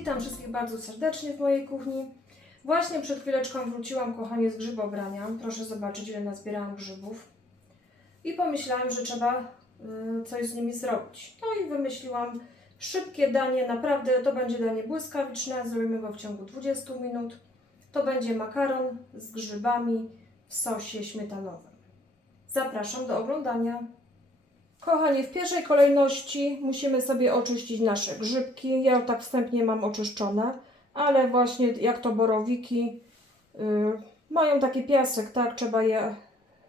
Witam wszystkich bardzo serdecznie w mojej kuchni. Właśnie przed chwileczką wróciłam, kochanie, z grzybobrania. Proszę zobaczyć, ile nazbierałam grzybów. I pomyślałam, że trzeba coś z nimi zrobić. No i wymyśliłam szybkie danie, naprawdę to będzie danie błyskawiczne. Zrobimy go w ciągu 20 minut. To będzie makaron z grzybami w sosie śmietanowym. Zapraszam do oglądania. Kochani, w pierwszej kolejności musimy sobie oczyścić nasze grzybki. Ja tak wstępnie mam oczyszczone, ale właśnie jak to borowiki mają taki piasek, tak? Trzeba je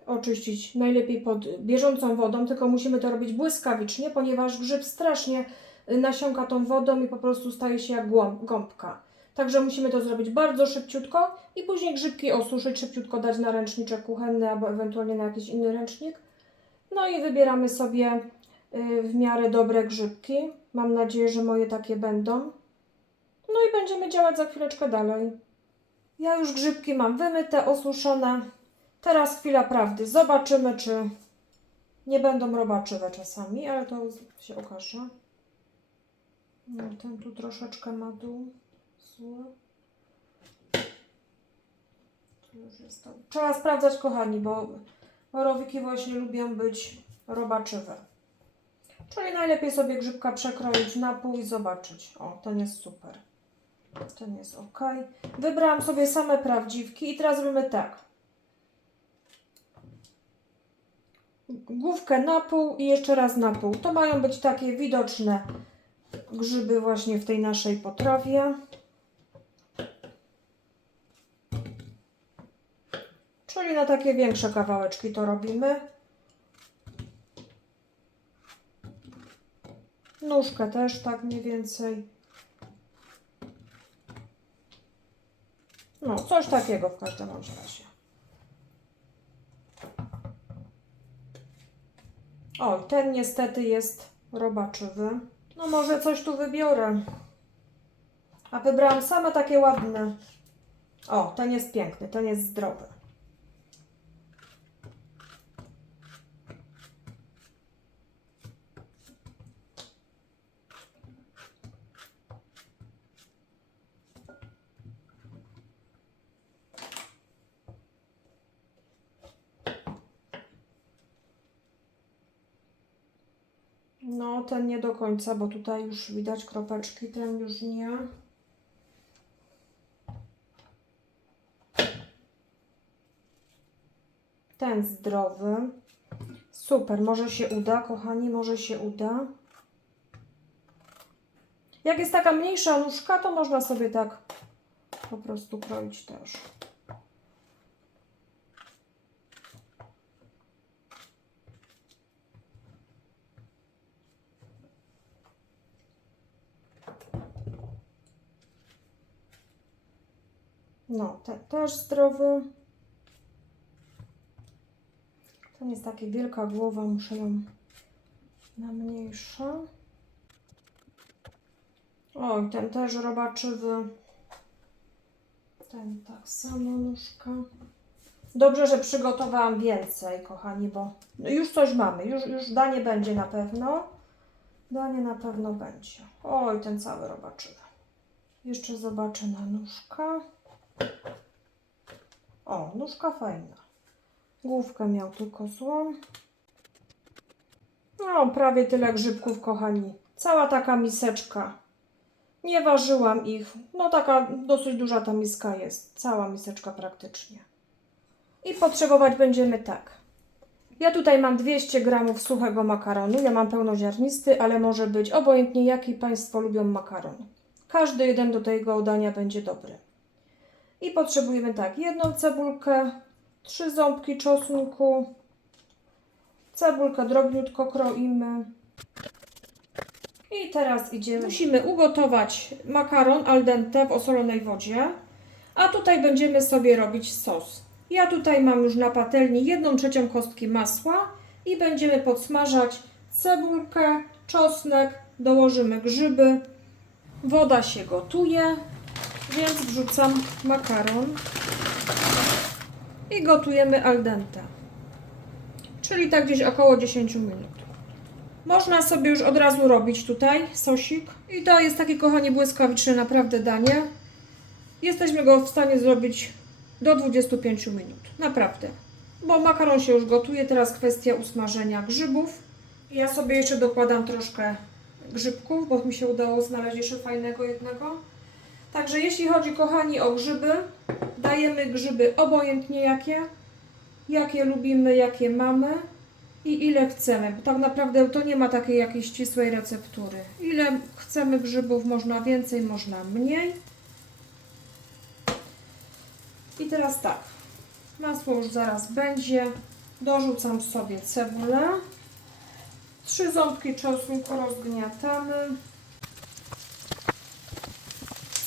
oczyścić najlepiej pod bieżącą wodą, tylko musimy to robić błyskawicznie, ponieważ grzyb strasznie nasiąka tą wodą i po prostu staje się jak gąbka. Także musimy to zrobić bardzo szybciutko i później grzybki osuszyć, szybciutko dać na ręczniczek kuchenny albo ewentualnie na jakiś inny ręcznik. No i wybieramy sobie w miarę dobre grzybki. Mam nadzieję, że moje takie będą. No i będziemy działać za chwileczkę dalej. Ja już grzybki mam wymyte, osuszone. Teraz chwila prawdy. Zobaczymy, czy nie będą robaczywe czasami, ale to się okaże. No, ten tu troszeczkę ma dół. Zły. Tu już jest to. Trzeba sprawdzać, kochani, bo borowiki właśnie lubią być robaczywe. Czyli najlepiej sobie grzybka przekroić na pół i zobaczyć. O, ten jest super. Ten jest ok. Wybrałam sobie same prawdziwki i teraz robimy tak. Główkę na pół i jeszcze raz na pół. To mają być takie widoczne grzyby właśnie w tej naszej potrawie. Czyli na takie większe kawałeczki to robimy. Nóżkę też tak mniej więcej. No, coś takiego w każdym razie. O, ten niestety jest robaczywy. No może coś tu wybiorę. A wybrałam same takie ładne. O, ten jest piękny, ten jest zdrowy. No, ten nie do końca, bo tutaj już widać kropeczki, ten już nie. Ten zdrowy. Super, może się uda, kochani, może się uda. Jak jest taka mniejsza nóżka, to można sobie tak po prostu kroić też. No, ten też zdrowy. Ten jest taka wielka głowa, muszę ją na mniejsze. O, ten też robaczywy. Ten tak samo nóżka. Dobrze, że przygotowałam więcej, kochani, bo już coś mamy. Już danie będzie na pewno. Danie na pewno będzie. Oj, ten cały robaczywy. Jeszcze zobaczę na nóżkę. O, nóżka fajna. Główkę miał tylko złą. No, prawie tyle grzybków, kochani. Cała taka miseczka. Nie ważyłam ich. No, taka dosyć duża ta miska jest. Cała miseczka praktycznie. I potrzebować będziemy tak. Ja tutaj mam 200 g suchego makaronu. Ja mam pełnoziarnisty, ale może być obojętnie jaki Państwo lubią makaron. Każdy jeden do tego dania będzie dobry. I potrzebujemy tak, jedną cebulkę, 3 ząbki czosnku, cebulkę drobniutko kroimy. I teraz idziemy. Musimy ugotować makaron al dente w osolonej wodzie, a tutaj będziemy sobie robić sos. Ja tutaj mam już na patelni 1/3 kostki masła i będziemy podsmażać cebulkę, czosnek, dołożymy grzyby. Woda się gotuje, więc wrzucam makaron i gotujemy al dente, czyli tak gdzieś około 10 minut. Można sobie już od razu robić tutaj sosik. I to jest takie, kochani, błyskawiczne naprawdę danie. Jesteśmy go w stanie zrobić do 25 minut. Naprawdę. Bo makaron się już gotuje. Teraz kwestia usmażenia grzybów. Ja sobie jeszcze dokładam troszkę grzybków, bo mi się udało znaleźć jeszcze fajnego jednego. Także jeśli chodzi, kochani, o grzyby, dajemy grzyby obojętnie jakie lubimy, jakie mamy i ile chcemy. Bo tak naprawdę to nie ma takiej jakiejś ścisłej receptury. Ile chcemy grzybów, można więcej, można mniej. I teraz tak, masło już zaraz będzie. Dorzucam sobie cebulę. 3 ząbki czosnku rozgniatamy.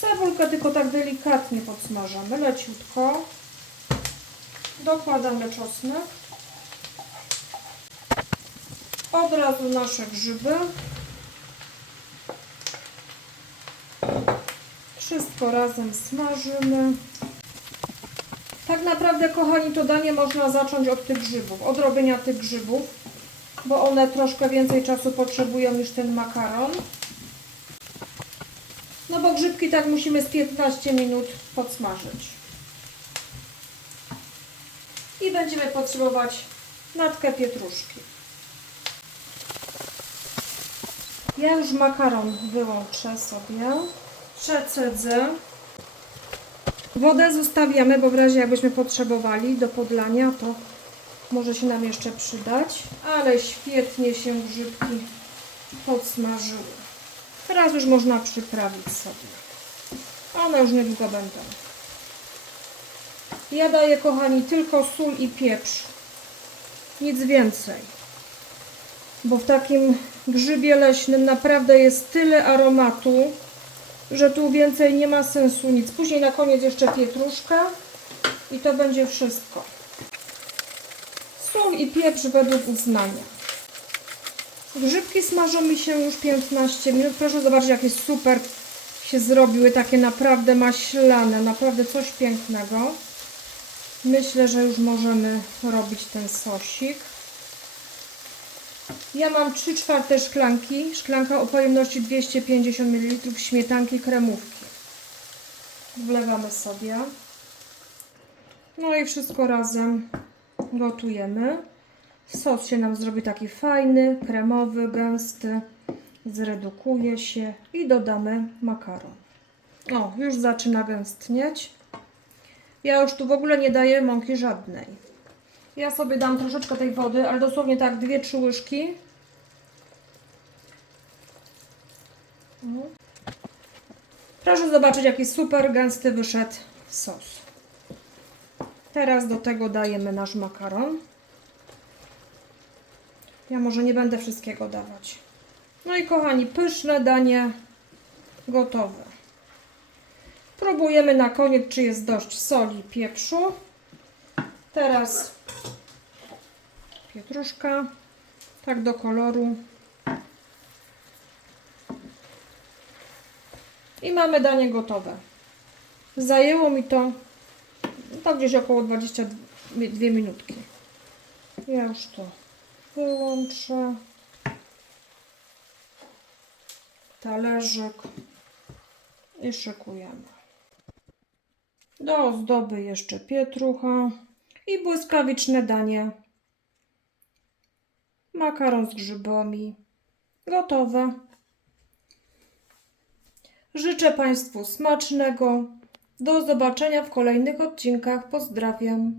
Cebulkę tylko tak delikatnie podsmażamy, leciutko. Dokładamy czosnek. Od razu nasze grzyby. Wszystko razem smażymy. Tak naprawdę, kochani, to danie można zacząć od tych grzybów, od robienia tych grzybów, bo one troszkę więcej czasu potrzebują niż ten makaron. No bo grzybki tak musimy z 15 minut podsmażyć. I będziemy potrzebować natkę pietruszki. Ja już makaron wyłączę sobie, przecedzę. Wodę zostawiamy, bo w razie jakbyśmy potrzebowali do podlania, to może się nam jeszcze przydać. Ale świetnie się grzybki podsmażyły. Teraz już można przyprawić sobie. One już niedługo będą. Ja daję, kochani, tylko sól i pieprz. Nic więcej. Bo w takim grzybie leśnym naprawdę jest tyle aromatu, że tu więcej nie ma sensu nic. Później na koniec jeszcze pietruszka i to będzie wszystko. Sól i pieprz według uznania. Grzybki smażą mi się już 15 minut. Proszę zobaczyć, jakie super się zrobiły. Takie naprawdę maślane. Naprawdę coś pięknego. Myślę, że już możemy robić ten sosik. Ja mam 3/4 szklanki. Szklanka o pojemności 250 ml śmietanki kremówki. Wlewamy sobie. No i wszystko razem gotujemy. Sos się nam zrobi taki fajny, kremowy, gęsty. Zredukuje się i dodamy makaron. O, już zaczyna gęstnieć. Ja już tu w ogóle nie daję mąki żadnej. Ja sobie dam troszeczkę tej wody, ale dosłownie tak 2-3 łyżki. Proszę zobaczyć, jaki super gęsty wyszedł sos. Teraz do tego dajemy nasz makaron. Ja może nie będę wszystkiego dawać. No i kochani, pyszne danie gotowe. Próbujemy na koniec, czy jest dość soli, pieprzu. Teraz pietruszka, tak do koloru. I mamy danie gotowe. Zajęło mi to tak gdzieś około 22 minutki. Ja już to wyłączę. Talerzyk i szykujemy. Do ozdoby jeszcze pietrucha i błyskawiczne danie. Makaron z grzybami. Gotowe. Życzę Państwu smacznego. Do zobaczenia w kolejnych odcinkach. Pozdrawiam.